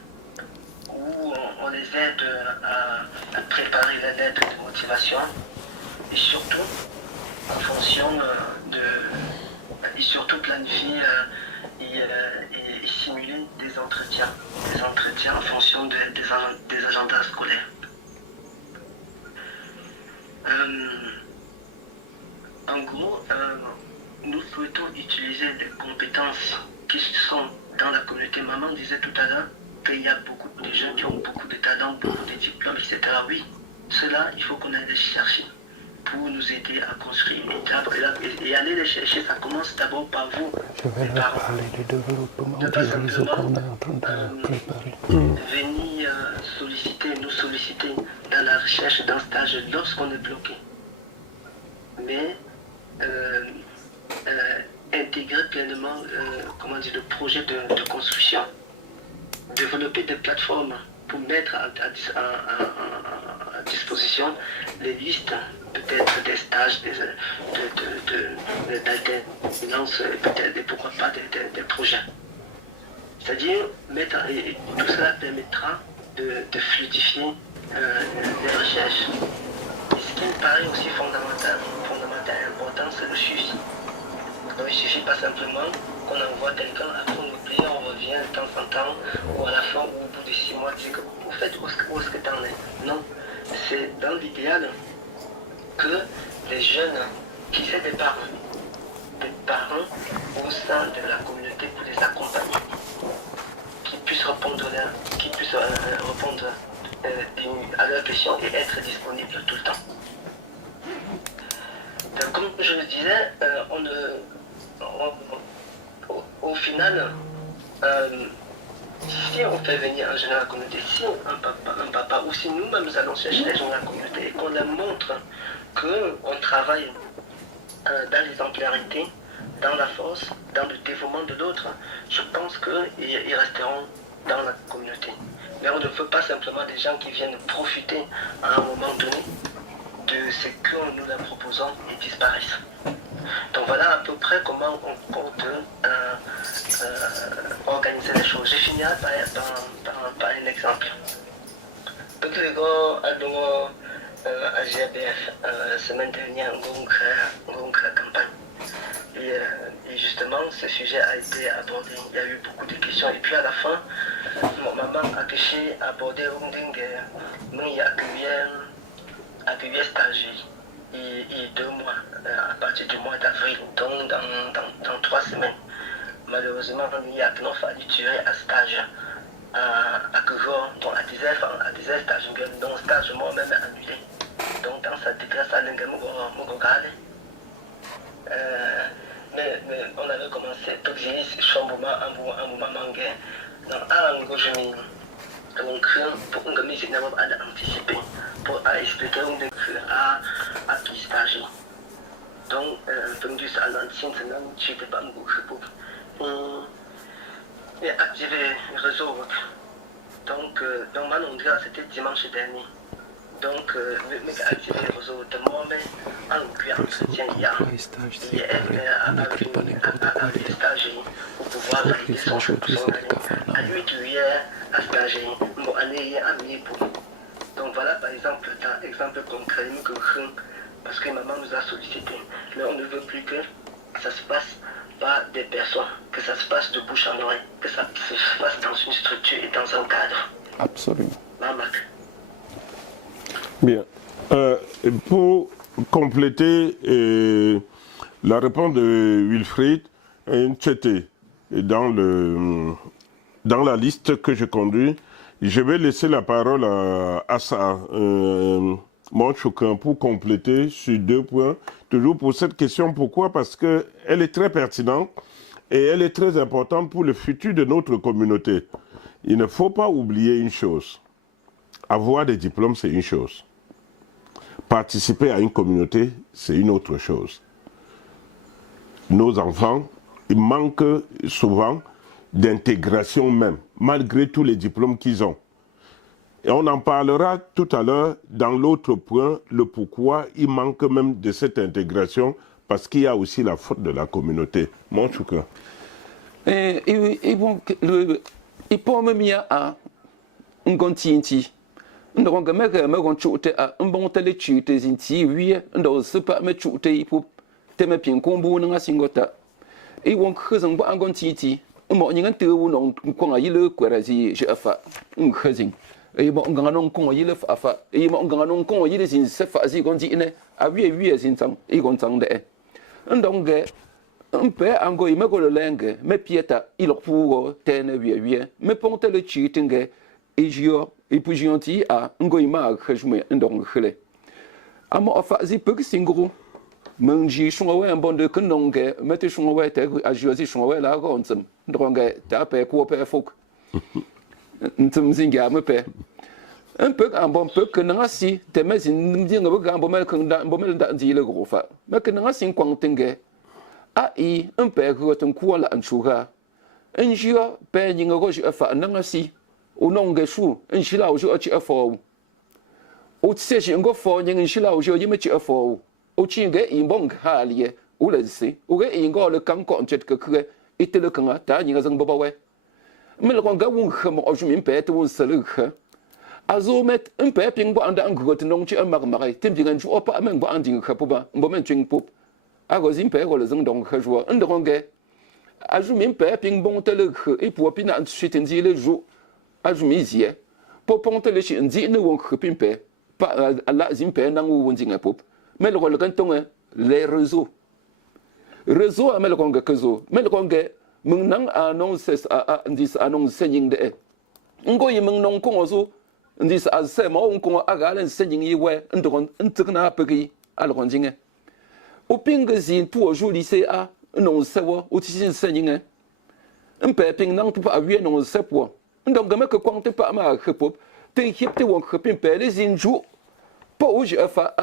où on les aide à préparer les lettres de motivation et surtout en fonction et surtout planifier et simuler des entretiens en fonction des agendas scolaires. En gros, nous souhaitons utiliser les compétences qui sont dans la communauté. Maman disait tout à l'heure qu'il y a beaucoup de gens qui ont beaucoup de talents, beaucoup de diplômes, etc. Oui, cela, il faut qu'on aille les chercher pour nous aider à construire une table. Et aller les chercher, ça commence d'abord par vous, les parents. Ne pas simplement venir nous solliciter dans la recherche d'un stage lorsqu'on est bloqué. Mais intégrer pleinement le projet de construction. Développer des plateformes pour mettre à disposition les listes, peut-être des stages, d'alternance, peut-être, pourquoi pas des projets. C'est-à-dire, tout cela permettra de fluidifier les recherches. Et ce qui me paraît aussi fondamental et important, c'est le suivi. Donc, il ne suffit pas simplement qu'on envoie quelqu'un, après on oublie, on revient de temps en temps, ou à la fin, ou au bout de 6 mois, tu sais que, au fait, où est-ce que tu en es? Non, c'est dans l'idéal que les jeunes qui aient des parents au sein de la communauté pour les accompagner, qui puissent répondre à leurs questions et être disponibles tout le temps. Donc, comme je le disais, au final, si on fait venir un jeune à la communauté, si un papa ou si nous-mêmes nous allons chercher les gens à la communauté et qu'on leur montre qu'on travaille dans l'exemplarité, dans la force, dans le dévouement de l'autre, je pense qu'ils resteront dans la communauté. Mais on ne veut pas simplement des gens qui viennent profiter à un moment donné de ce que nous leur proposons et disparaissent. Donc voilà à peu près comment on compte organiser les choses. J'ai fini par un exemple. Donc les gars, à GBF, semaine dernière, on a campagne. Et justement, ce sujet a été abordé. Il y a eu beaucoup de questions. Et puis à la fin, mon maman a abordé accueillir stagiaire et 2 mois, à partir du mois d'avril, donc dans 3 semaines. Malheureusement, il y a fallu tirer à stage à Kegor, donc à 10 stages, donc stage moi-même annulé. Donc dans sa détresse, à mais on avait commencé, donc j'ai eu un moment manqué. Donc à Angojemi, donc pour qu'on ait anticiper, pour expliquer à qui stagiaire. Donc, vendu ça à l'ancien, c'est même tu n'étais pas beaucoup et activer le réseau. Donc, dans ma langue, c'était dimanche dernier. Donc, j'ai activé le réseau de moi-même en l'occurrence, il y a un n'écrit pas n'importe quoi dedans. Pour pouvoir réaliser son à lui, tu es à stager, mon année à mi. Donc, voilà par exemple, un exemple concret que parce que maman nous a sollicité. Mais on ne veut plus que ça se passe par des personnes, que ça se passe de bouche en oreille, que ça se passe dans une structure et dans un cadre. Absolument. Maman. Bien. Pour compléter la réponse de Wilfried Ntchete dans la liste que je conduis, je vais laisser la parole à Assa Monchoukan pour compléter sur 2 points. Toujours pour cette question, pourquoi? Parce qu'elle est très pertinente et elle est très importante pour le futur de notre communauté. Il ne faut pas oublier une chose. Avoir des diplômes, c'est une chose. Participer à une communauté, c'est une autre chose. Nos enfants, ils manquent souvent d'intégration même, malgré tous les diplômes qu'ils ont. Et on en parlera tout à l'heure dans l'autre point, le pourquoi il manque même de cette intégration, parce qu'il y a aussi la faute de la communauté. Mon chouka. Il peut même y a un continti. Ndong que me gon chute a bon tele chute zinti wie ndo sepa me chute ipu teme pin kombu nga singota e won khazang ba gon titi mo nyin te wu nong ko nga yile kwerazi je afa khazing e mo nga non ko yile fa fa e mo nga non ko yile zin se fa zi gon ji ne a wie zin tang e gon tang de ndong ge mpe ango me go le lenge me pieta ilok pu tene wie me pon tele chute nge e jio et puis gentil à ngoima khajme ndong khele amo afa zi pek singro mangi shongwe bon de knonge mete shongwe te a jozi shongwe la gonzem ndonge ta pe ko pe fok ntum zinga me pe un peu un bon peu que nasi te mezi ndi ngo ga bon mel kan bon mel da ndi le gro fa me que nasi kwang tenge a I un pe ko tan ko la anchuga enjio pe nyingo go ji afa nasi o nonge shu en shila o jo chi afo o tse shi ngo fo nyen shila o jo yime chi afo o chi nge I mbong ha lie o le si o ge I ngo le kan ko nchet ke kre ite le kan ta nyen zang baba we me le kon ga won kham o ju min pe te won sele kha azo met un pe ping bo anda ang got nong chi amag magai tim bingan ju opa men bo anding kha puba mbo men ching pup ago zin pe go le zang dong kha jo ndonge aju min pe ping bon te le kha e po pina an chitin zi le ju ajumizie pour ponter les chiens dit ne won khpimpe pa la zimpe nang won jinga pop mais le kan tonga les réseaux amel konga kezo mel konga mung nang annonces a ndis annonce senying de ngo yi mung nong ko zo ndis a se ma on ko aga len senying yi we ndon ntikna pegi al kon jinga o pingazin pour jou lycée a non sewo o tisin senying mpe ping nang tu pa wie non sepo donc me que quand tu pas ma khpop te hipte won khpim pe les inju po uji afa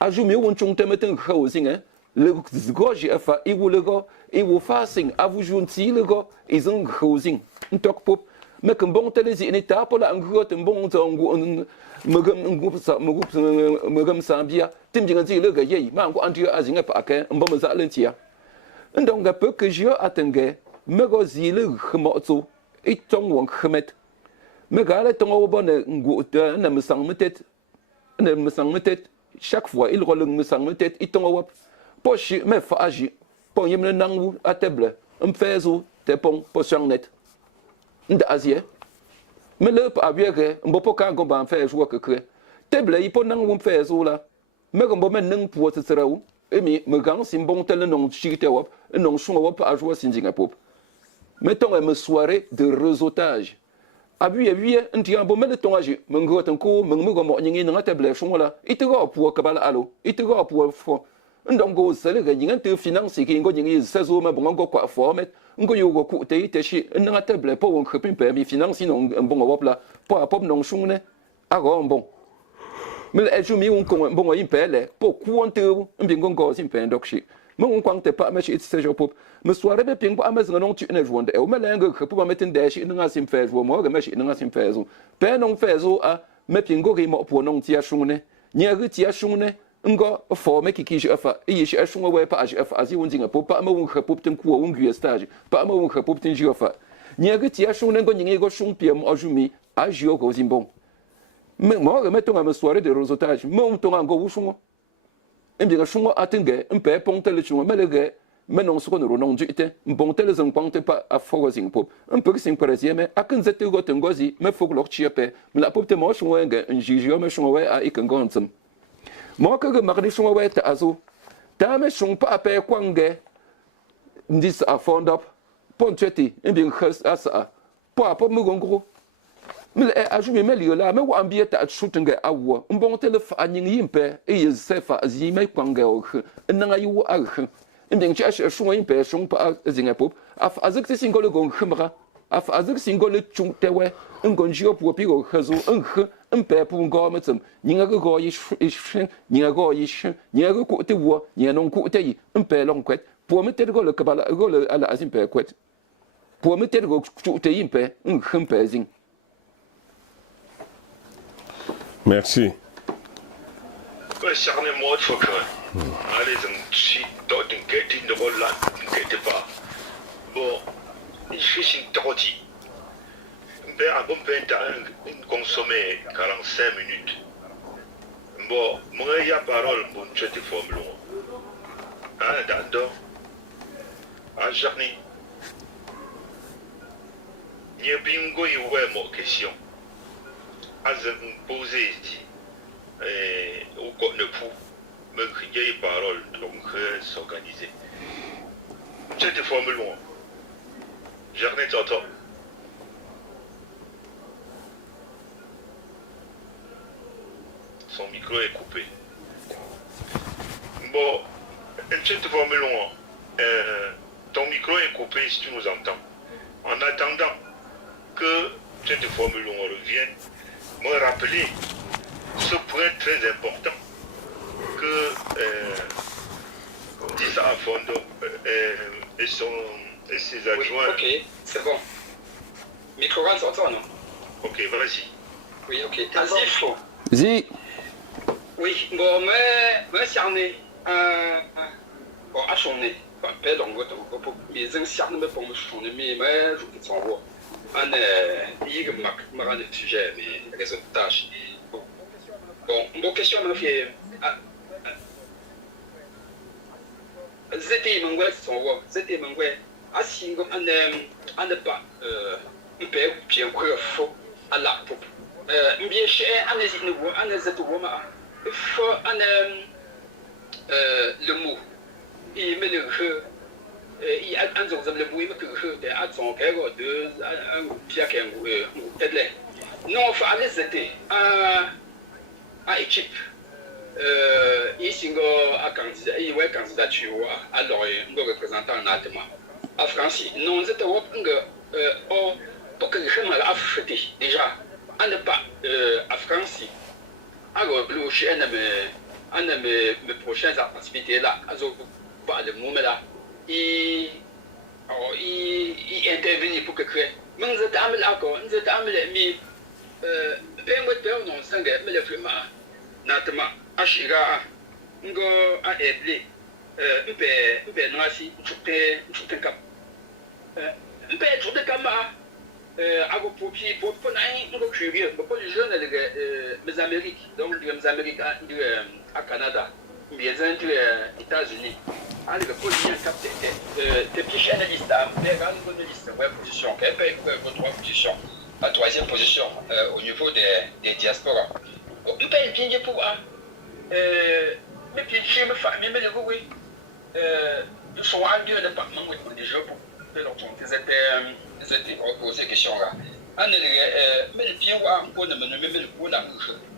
a ju mi won chung te meten khawzing le go ji afa I wu le go I wu fasting a vous junti le go izung khawzing ntok pop me que bon te les in état pour la ngo te bon zongu megam sambia tim jinga ji le ga ye ma ngo anti azinga pa ka mbom za lentia donc ga peu que je atenge me go zi le khmo zo I tong won khmet me gale tong o bon ngu na mesang metet chaque fois il relung mesang metet I tong o pochi me fa agi pon yem na nangu a table fezo te pon potion net nda azie me le pa biege mbo poka go ban fe jo kekre table I pon nangu fezo la me go men nang po tseraou emi me gang sim bon tel non chite wop non shon wop a jo sinjinga pop mettons une soirée de réseautage. Abu yavie nti ambo mele tongaji mengo tanko mengo mo nyingi na table shongola itego pour kabala alo itego pour fo ndongo sele ga nyinga te finance ki ngo nyingi sezo ma bongo kwa formet ngo yugo ku te iteshi na table po won khpin pe mi finance non bon wop la po apop non shungne ago bon me le jumi un kon bon yin pele po ku on te mbi ngongo sin pen dokshi me un kwang te pa me shi se jo pop me soare be ping po amaz non tu ne jouande e me le ngo khapu ba metin de shi nga sim fe jo mo ga me shi nga sim fe zo pe non fe zo a me pingo ri mo po non ti a shune nya ri ti a shune ngo fo me kiki shi afa yi shi a shune we pa shi afa azi un zinga po pa me un khapu tin ku un gu stage pa me un khapu tin ji afa nya ri ti a shune ngo nyi go shun piem o jumi a jio go zimbon moi, je mets un soirée de rosotage. Moi, on tombe en go chungo. Et bien, chungo attingue, un peu ponte le chungo, mais le gars, mais non, ce qu'on a non du été, un ponte les emponte pas à forcing pop. Un peu que c'est parisien, mais à qu'un zette got un gozi, mais faut que leur chiapé. Mais la pop de moi, chungo, un gigio, mais chungo, à ikangonzum. Moi, que je mardi chungo, ouais, azo. T'as mais chungo pas à paix, quangue. Dis à fond up. Ponchetti, et bien, à ça. Pas à me gros. Me ajumi me liola me wa ambie ta shooting awo mbon tele fa nyin yimpe e se fa zi me kwanga o nanga yu a ndin cha shun yimpe shun pa zinga pop af azik singole gon khmra af azik singole chung tewe ngon jio po pi go khazo mpe pu ngo metem nyinga go yi shin nyinga go yi shin nyinga ko te wo nyinga non ko te yi mpe long kwet po me te go le kabala go le ala azim pe kwet po me te go chu te yimpe mpe zing. Merci. Charnez-moi, il faut que. Allez, je suis dans une quête, une rôle là, ne quittez pas. Bon, il fait une tortille. Un bon pain, une consommée 45 minutes. Bon, moi, il y a parole, bon, tu te formes. Ah, d'accord. Ah, Charny. Il y a bingo, il y a une question. À se poser ici, au côté de fou, me crier parole, donc s'organiser. Cette formule, j'en ai entendu. Son micro est coupé. Bon, cette formule, ton micro est coupé si tu nous entends. En attendant que cette formule revienne, me rappeler ce point très important que Dissa Afondo et ses adjoints. Oui, ok, c'est bon. Micro-ran s'entend, non? Ok, vas-y. Oui, ok. Azif. Zi. Oui, bon, mais cerné. Bon, à son nez. Pas donc, mes anciens me font me changer, mais je vous s'en vois. Il y a un sujet, mais résultat. Bon, question m'a fait. C'était mon gars, son voix. C'était mon gars. Assis comme un pas. Un peu, puis un peu faux à la poupe. Bien cher, un des nouveaux, un des autres, il faut le mot. Il met le jeu. Il y a un autre le bruit que je à son cœur de un pierre qui est non, il faut aller zéter à équipe. Ici, à candidat, il y a candidature alors un représentant natement à France. Non, c'était pour que je me l'affûte déjà. On n'est pas à France. Alors, le chien de mes prochaines activités là, pas de moment là. Il intervenir pour que crée. Mais nous avons l'accord, nous avons mis permettez non sang mais le film natement ashira ngo a aider mpe nasi chute cap mpe chute kama ago popi pour nai ngo curieux pour les jeunes les Amériques donc les Américains à Canada bien aux États-Unis. Allez, le position capté. Tes petits chaînistes, les grandes journalistes, position, quelle paye votre position? La troisième position au niveau des diasporas. On paye bien pour mais puis je me fais, mais le oui. Ils sont en deux départements où des jeux pour ils étaient posés question là. Mais le bien on ne me met le coup là,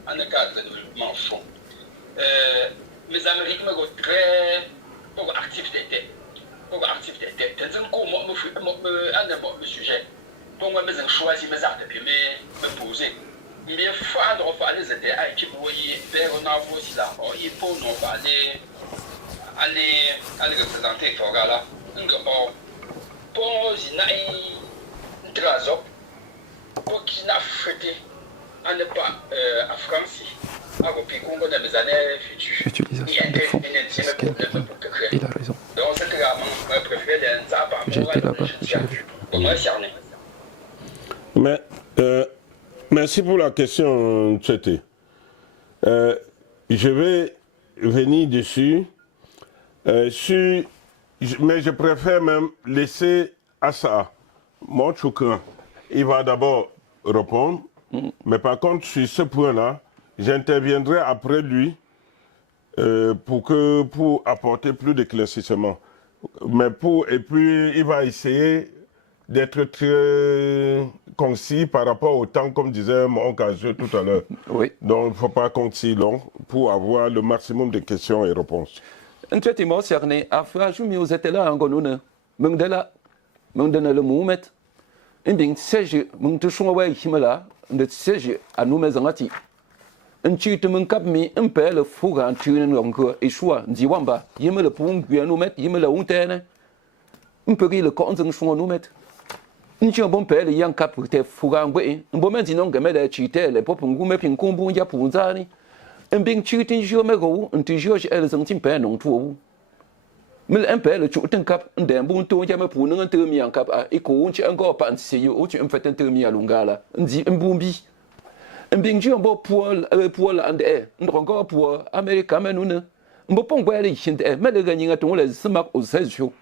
en un cadre de développement fond. Mes Américains me très activité. T'as un coup, moi, me sujet. Pour moi, je choisis mes arts et puis me poser. Mais fois de refaire les aider à qui vous y faire on a aussi là, il faut nous aller représenter Fogala. Pour Zinaï Drazo, pour qu'il n'a fêté à ne pas à France, à Ropi Congo dans les années futures. Utilisation des fonds. Il a raison. Donc, c'est que je préfère les Zaba. J'ai été là-bas, j'ai vu. Mais, merci pour la question, Tchété. Je vais venir dessus. Mais je préfère même laisser Assa, mon choucran. Il va d'abord répondre. Mais par contre, sur ce point-là, j'interviendrai après lui pour apporter plus d'éclaircissement. Et puis, il va essayer d'être très concis par rapport au temps, comme disait mon caseux tout à l'heure. Oui. Donc, il ne faut pas compter si long pour avoir le maximum de questions et réponses. Effectivement, cerné. Afra, je me suis là en Gonone. Mungdela, Mungdena le Moumet. Inding Sege, Mungtushwa Himala, de Sege, à nous maisonati. Un cheat Munkap me, un père le fouga en tuning encore, et choix, Ziwamba, Yime le Pung, Guanoumet, Yime la Untene. Un peu le Consen Chouan Noumet. Un chien bon père, le young cap, te fouga en way, un bon maintenant gamel cheater, les pop and gourmet in combo Yapunzani. Un bing cheating Jomego, un Tijos Elson Timper non to. Mil empire le chutin cap, un dembun to Yamapuno and Termian cap, a echo, and go up and see you, or to infant Termia Lungala, and the Mbumbi. Un bing jumbo poor and air, and rongo poor, America Manuna, and Bopon Wally hint air, Meleganing at all as Samak or says you.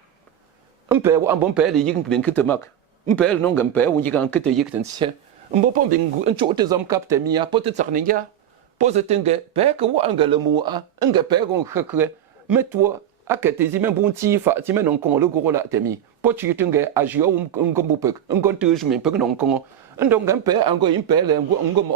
Un pair one bon pair, you can blink at mark. Un pair non and pair when you can get a yick and share. And Bopon bing and chotism captain mia, put it sarninga. Positinge, pek ou angalemo a, un gapeg on hekre, metwa, a ketizime bunti, fatime non con le gros la temi. Pochitinge, a gio un gombupek, un gontuj me peg non con, un dongampe, un go impel, un gom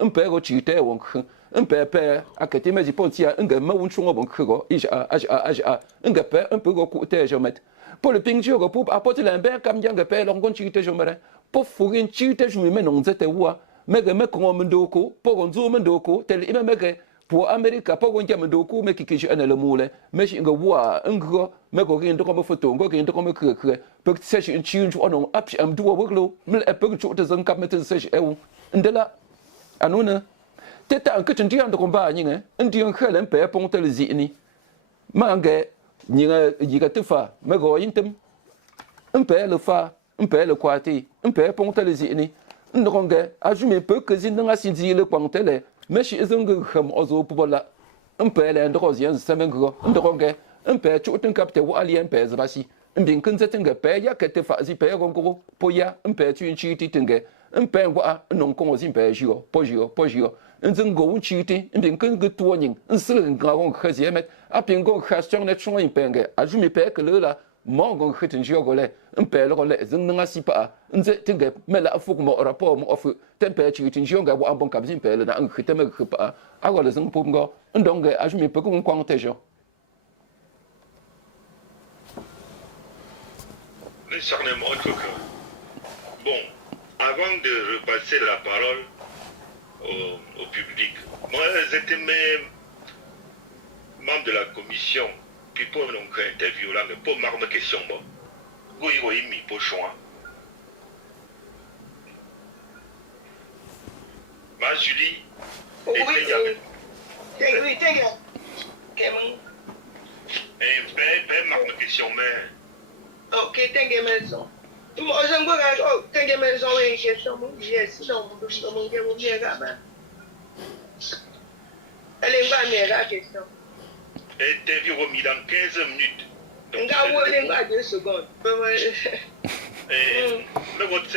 un pego chite wonk, un pepe, a ketime di pontia, un gamma un chungo bonko, un gape, un peu go coute jomet. Pour le ping jogo poup, a pote l'imber, cam young gape, l'ongon chite jomere, pour fourrin chite jume non zete wa. Mega mekong mendoko, pogon zo mendoko, tel ima mege, pour America, pogon ya mendoko, me kiki ane le mole, mesh inga wa, ungo, mego rindo comme photo, go rindo comme kre, pek sesh in tune on up am do wiglo, mil e pek chute zan kap met sesh ewu, ndela, anuna. Teta an kitchen dian de comba nyinge, ndian khelen pe pon tel zini. Mange, nyinga yiga tefa, mego intem. Un pe le fa, un pe le kwati, un pe pon tel zini. Ndronge, ajume peu que zin sinzi le quantele, mais she is ham ozo pola. Un père and rosian semengro, ndronge, un père chutin capte ou alien pez basi. Un bin kunzetinga pay ya kete fazi pay gongo, poya, un père tu cheating, un père wa, non conzim pegio, pogio, un zingo un cheating, un bin kun good warning, un silent gragon haziemet, a pingo has strong net showing penge, ajume pek lula. Mongon hitten jogole, un père le zing sipa, un zetting, mela fuk mo rapport mo of temperature in jonga wa bon cabin pelle na un hitem kupa, agora zing pungo, un donge a je me peux qu'on quantejo. Mais certainement, bon, avant de repasser la parole au public, moi j'étais même membre de la commission. Puis pour nous interview là, mais pour ma question, moi, mi pour choix. Ma Julie. Oui, thank you. Et ma question, mais. Ok, thank you, maison. Moi, j'aime bien, oh, thank you, maison, et question, yes, non, mon Dieu, elle est pas la question. Interview remis dans 15 minutes. Donc, pas 2 secondes. Mais votre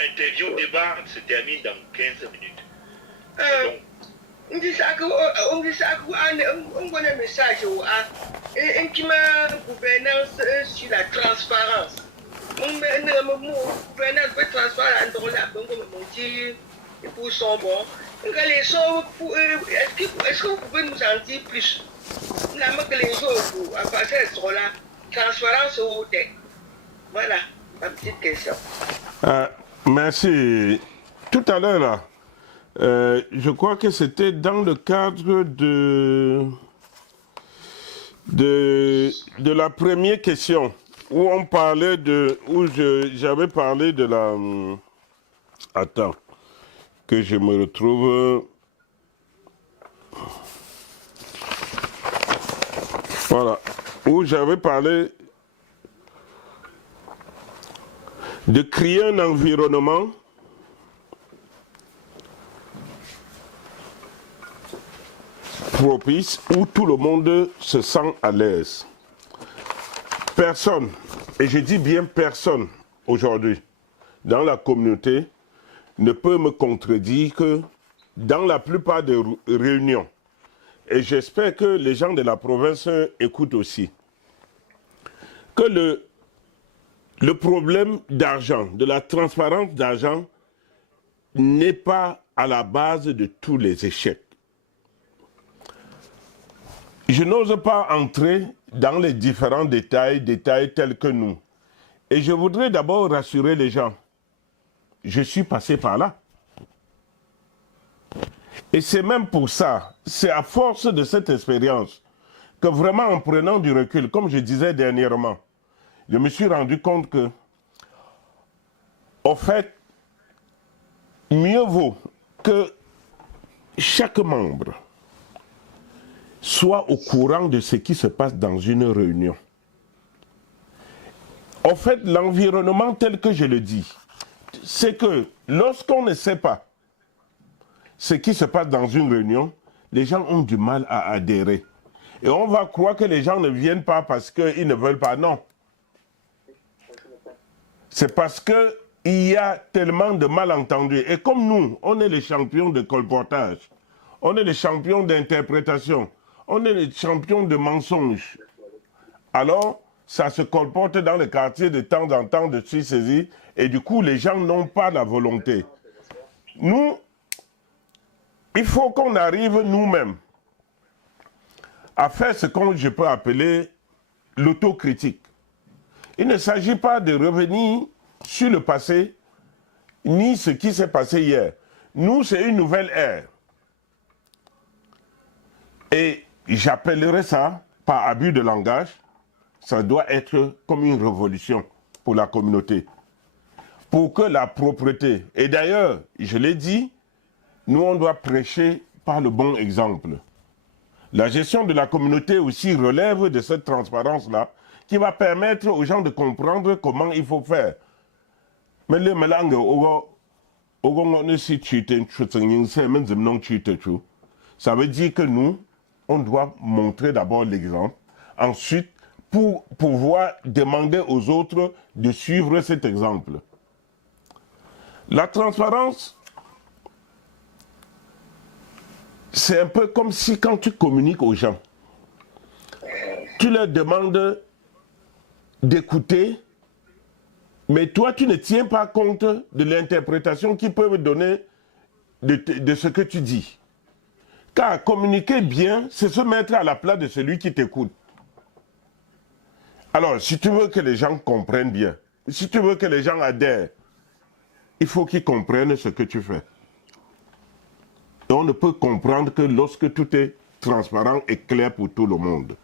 interview débat se termine dans 15 minutes. On dit ça que on a un message qui m'a gouvernance sur la transparence. On met un gouvernance pour transparence dans la banque, et pour son bon. Est-ce que vous pouvez nous en dire plus? Que les jours à passer sur la transparence au thé. Voilà ma petite question. Merci. Tout à l'heure, là, Je crois que c'était dans le cadre de la première question où on parlait j'avais parlé de la... Attends, que je me retrouve... Voilà, où j'avais parlé de créer un environnement propice où tout le monde se sent à l'aise. Personne, et je dis bien personne aujourd'hui, dans la communauté, ne peut me contredire que dans la plupart des réunions, et j'espère que les gens de la province écoutent aussi, que le problème d'argent, de la transparence d'argent, n'est pas à la base de tous les échecs. Je n'ose pas entrer dans les différents détails tels que nous. Et je voudrais d'abord rassurer les gens. Je suis passé par là. Et c'est même pour ça, c'est à force de cette expérience, que vraiment en prenant du recul, comme je disais dernièrement, je me suis rendu compte que, au fait, mieux vaut que chaque membre soit au courant de ce qui se passe dans une réunion. En fait, l'environnement tel que je le dis, c'est que lorsqu'on ne sait pas ce qui se passe dans une réunion, les gens ont du mal à adhérer. Et on va croire que les gens ne viennent pas parce qu'ils ne veulent pas. Non. C'est parce qu'il y a tellement de malentendus. Et comme nous, on est les champions de colportage, on est les champions d'interprétation, on est les champions de mensonges. Alors, ça se colporte dans les quartiers de temps en temps de se saisir et du coup, les gens n'ont pas la volonté. Nous, il faut qu'on arrive nous-mêmes à faire ce que je peux appeler l'autocritique. Il ne s'agit pas de revenir sur le passé, ni ce qui s'est passé hier. Nous, c'est une nouvelle ère. Et j'appellerais ça, par abus de langage, ça doit être comme une révolution pour la communauté. Pour que la propreté, et d'ailleurs, je l'ai dit, nous on doit prêcher par le bon exemple. La gestion de la communauté aussi relève de cette transparence-là, qui va permettre aux gens de comprendre comment il faut faire. Mais le mélange, ça veut dire que nous, on doit montrer d'abord l'exemple, ensuite, pour pouvoir demander aux autres de suivre cet exemple. La transparence, c'est un peu comme si quand tu communiques aux gens, tu leur demandes d'écouter, mais toi, tu ne tiens pas compte de l'interprétation qu'ils peuvent donner de ce que tu dis. Car communiquer bien, c'est se mettre à la place de celui qui t'écoute. Alors, si tu veux que les gens comprennent bien, si tu veux que les gens adhèrent, il faut qu'ils comprennent ce que tu fais. Et on ne peut comprendre que lorsque tout est transparent et clair pour tout le monde.